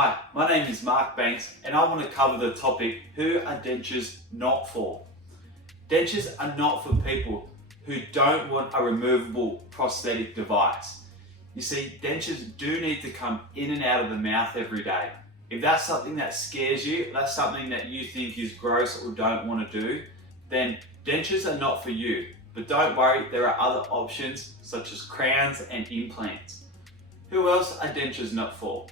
Hi, my name is Mark Banks and I want to cover the topic, who are dentures not for? Dentures are not for people who don't want a removable prosthetic device. You see, dentures do need to come in and out of the mouth every day. If that's something that scares you, that's something that you think is gross or don't want to do, then dentures are not for you. But don't worry, there are other options such as crowns and implants. Who else are dentures not for?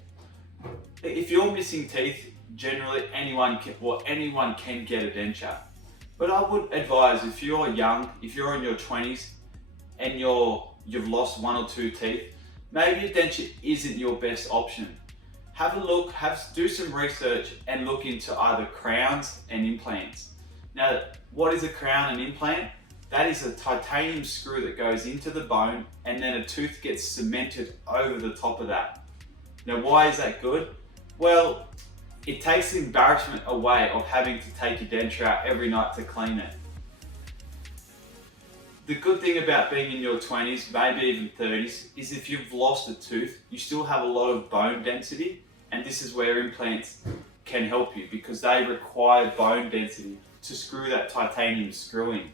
If you're missing teeth, generally anyone can get a denture. But I would advise, if you're young, if you're in your 20s and you've lost one or two teeth, maybe a denture isn't your best option. Have a look, do some research and look into either crowns and implants. Now, what is a crown and implant? That is a titanium screw that goes into the bone and then a tooth gets cemented over the top of that. Now, why is that good? Well, it takes the embarrassment away of having to take your denture out every night to clean it. The good thing about being in your 20s, maybe even 30s, is if you've lost a tooth, you still have a lot of bone density, and this is where implants can help you because they require bone density to screw that titanium screw in.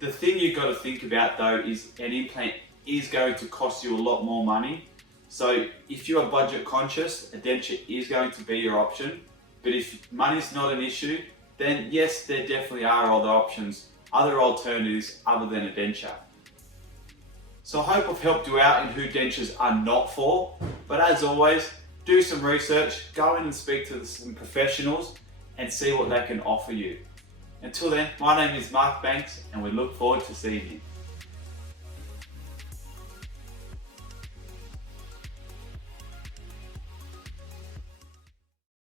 The thing you've got to think about though is an implant is going to cost you a lot more money. So if you are budget conscious, a denture is going to be your option. But if money's not an issue, then yes, there definitely are other options, other alternatives other than a denture. So I hope I've helped you out in who dentures are not for. But as always, do some research, go in and speak to some professionals and see what they can offer you. Until then, my name is Mark Banks and we look forward to seeing you.